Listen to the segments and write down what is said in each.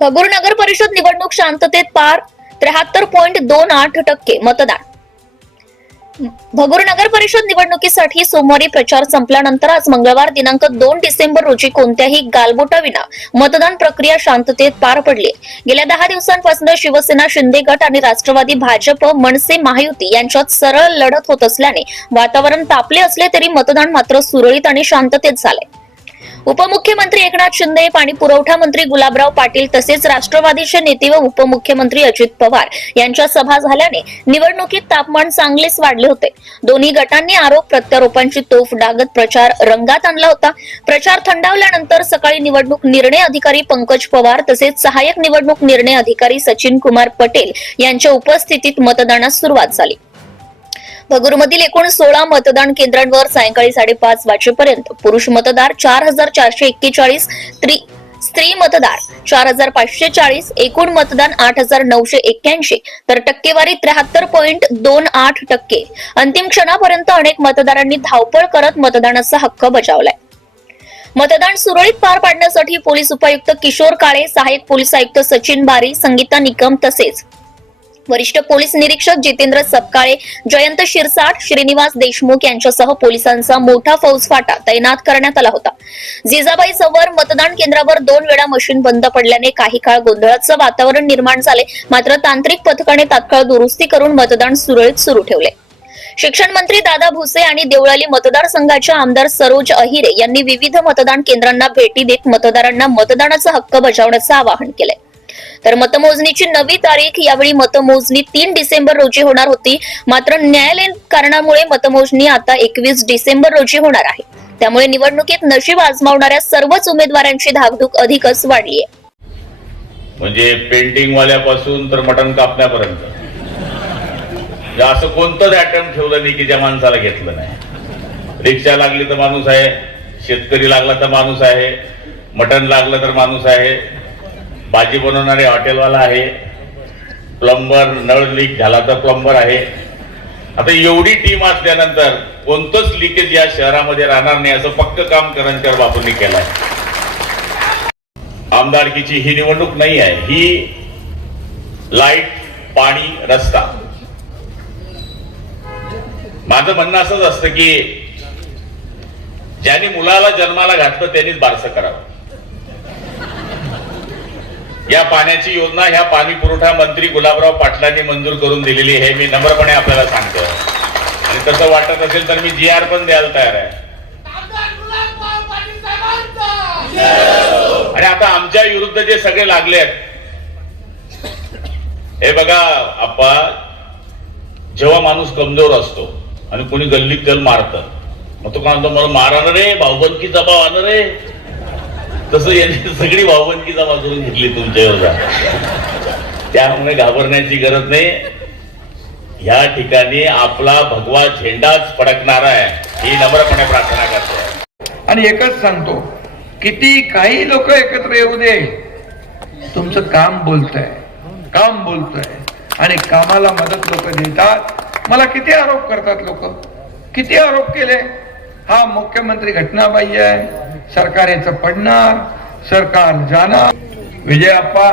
भगूर नगर परिषद निवडणूक शांततेत पार. 73.28% मतदान. भगूर नगर परिषद निवडणुकीसाठी सोमवारी प्रचार संपल्यानंतर आज मंगळवार दिनांक 2 डिसेंबर रोजी कोणत्याही गालबोटाविना मतदान प्रक्रिया शांततेत पार पडली. गेल्या 10 दिवसांपासून शिवसेना, शिंदे गट आणि राष्ट्रवादी, भाजप, मनसे, महायुती यांच्यात सरळ लढत होत असल्याने वातावरण तापले असले तरी मतदान मात्र सुरळीत आणि शांततेत झाले. उपमुख्यमंत्री एकनाथ शिंदे, पाणी पुरवठा मंत्री गुलाबराव पाटील तसेच राष्ट्रवादीचे नेते व उपमुख्यमंत्री अजित पवार यांच्या सभा झाल्याने निवडणुकीत तापमान चांगलेच वाढले होते. दोन्ही गटांनी आरोप प्रत्यारोपांची तोफ डागत प्रचार रंगात आणला होता. प्रचार थंडावल्यानंतर सकाळी निवडणूक निर्णय अधिकारी पंकज पवार तसेच सहाय्यक निवडणूक निर्णय अधिकारी सचिन कुमार पटेल यांच्या उपस्थितीत मतदानास सुरुवात झाली. भगूरमधील एकूण 16 मतदान केंद्रांवर सायंकाळी 5:30 वाजेपर्यंत पुरुष मतदार 4,441, स्त्री मतदार 4,540, एकूण मतदान 8,981 तर टक्केवारी 73.28%. अंतिम क्षणापर्यंत अनेक मतदारांनी धावपळ करत मतदानाचा हक्क बजावलाय. मतदान सुरळीत पार पाडण्यासाठी पोलीस उपायुक्त किशोर काळे, सहाय्यक पोलीस आयुक्त सचिन बारी, संगीता निकम तसेच वरिष्ठ पोलीस निरीक्षक जितेंद्र सपकाळे, जयंत शिरसाट, श्रीनिवास देशमुख यांच्यासह पोलिसांचा मोठा फौजफाटा तैनात करण्यात आला होता. जिजाबाई चौवर मतदान केंद्रावर 2 वेळा मशीन बंद पडल्याने काही काळ गोंधळाचं वातावरण निर्माण झाले. मात्र तांत्रिक पथकाने तात्काळ दुरुस्ती करून मतदान सुरळीत सुरू ठेवले. शिक्षण मंत्री दादा भुसे आणि देवळाली मतदारसंघाच्या आमदार सरोज अहिरे यांनी विविध मतदान केंद्रांना भेटी देत मतदारांना मतदानाचा हक्क बजावण्याचं आवाहन केलंय. तर मतमोजणीची नवी तारीख यावेळी मतमोजणी 3 डिसेंबर रोजी होणार होती. मात्र न्यायालयीन कारणामुळे मतमोजणी आता 21 डिसेंबर रोजी होणार आहे. त्यामुळे निवडणुकीत नशीब आजमावणाऱ्या सर्वच उमेदवारांची धाकधूक अधिकच वाढली आहे. म्हणजे पेंटिंग वाल्यापासून तर मटण कापण्यापर्यंत असं कोणतंच अटेम्प्ट ठेवलं नाही की ज्या माणसाला घेतलं नाही. रिक्षा लागली तर माणूस आहे, शेतकरी लागला तर माणूस आहे, मटण लागलं तर माणूस आहे, भाजी बनवणारे हॉटेलवाला आहे, प्लंबर नळ लीक झाला तर प्लंबर आहे. आता एवढी टीम असल्यानंतर कोणतंच लिकेज या शहरामध्ये राहणार नाही असं पक्क काम करंजकर बापूंनी केलंय. आमदारकीची ही निवडणूक नाही आहे, ही लाईट, पाणी, रस्ता. माझं म्हणणं असंच असतं की ज्यांनी मुलाला जन्माला घातलं त्यांनीच बारसं करावं. या पाण्याची योजना ह्या पाणी पुरवठा मंत्री गुलाबराव पाटलांनी मंजूर करून दिलेली हे मी नम्रपणे आपल्याला सांगतो. आणि तसं वाटत असेल तर मी GR पण द्यायला तयार आहे. आणि आता आमच्या विरुद्ध जे सगळे लागले आहेत, हे बघा आप्पा, जेव्हा माणूस कमजोर असतो आणि कोणी गल्लीत गल मारतं, मग तो काय म्हणतो, मला मारणार रे, भाऊबंदकी जबाब आणणार रे. तसं यांनी सगळी भाऊबंदकी जमा करून घेतली तुमच्या विरोधात. त्यामुळे घाबरण्याची गरज नाही. या ठिकाणी आपला भगवा झेंडाच फडकणार आहे ही नम्रपणे प्रार्थना करतो. आणि एकच सांगतो, किती काही लोक एकत्र येऊ दे, तुमचं काम बोलतंय आणि कामाला मदत लोक देतात. मला किती आरोप करतात लोक, किती आरोप केले. हा मुख्यमंत्री घटनाबाह्य आहे, सरकार याचं पडणार, सरकार जाणार. विजयाप्पा,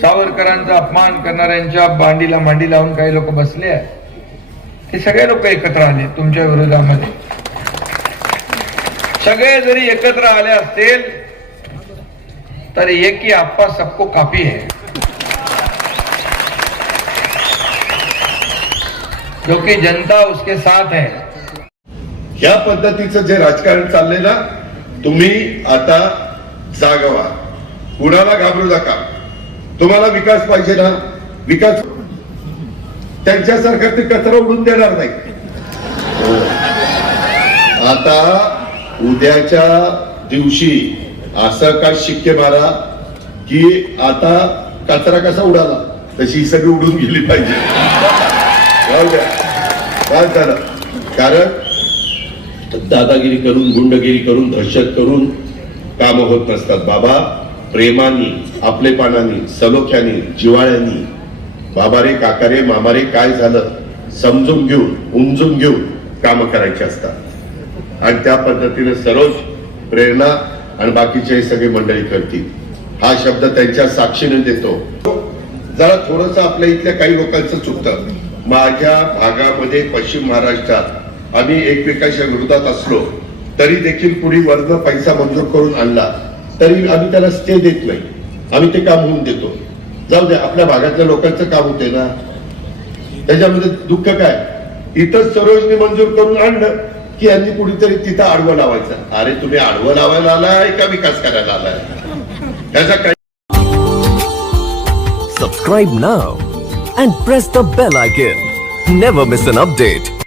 सावरकरांचा अपमान करणाऱ्यांच्या बांडीला मांडी लावून काही लोक बसले आहेत. ते सगळे लोक एकत्र आले तुमच्या विरोधामध्ये. सगळे जरी एकत्र आले असतील तर एक ही आप्पा सबको काफी है, क्योंकि जनता उसके साथ है. या पद्धतीचं जे राजकारण चाललंय ना, तुम्ही आता जागवा, कुणाला घाबरू नका. तुम्हाला विकास पाहिजे ना, विकास त्यांच्यासारखं ते कचरा उडून देणार नाही. आता उद्याच्या दिवशी असं काय शिक्के मारा की आता कचरा कसा उडाला तशी सगळी उडून गेली पाहिजे. काय झालं, कारण दादागिरी करून, गुंडगिरी करून, दहशत करून काम होत नसतात. बाबा, प्रेमानी, आपलेपणाने, सलोख्याने, जिव्हाळ्याने, बाबा रे, काका रे, मामा रे, काय झालं समजून घेऊन, उमजून घेऊन काम करायचे असतात. आणि त्या पद्धतीने सरोज, प्रेरणा आणि बाकीचे हे सगळे मंडळी करतील, हा शब्द त्यांच्या साक्षीने देतो. जरा थोडंसं आपल्या इथल्या काही लोकांचं चुकतं. माझ्या भागामध्ये पश्चिम महाराष्ट्रात आम्ही एकमेकांच्या विरोधात असलो तरी देखील कुणी वर्ण पैसा मंजूर करून आणला तरी आम्ही त्याला स्टे देत नाही, आम्ही ते काम होऊन देतो. जाऊ दे, आपल्या भागातल्या लोकांचं काम होते ना, त्याच्यामध्ये दुःख काय. इथं सरोजने मंजूर करून आणलं की यांनी कुणीतरी तिथं आडवं लावायचं. अरे तुम्ही आडवं लावायला आलाय का विकास करायला आलाय? त्याचा काही Subscribe now and press the bell icon. Never miss an update.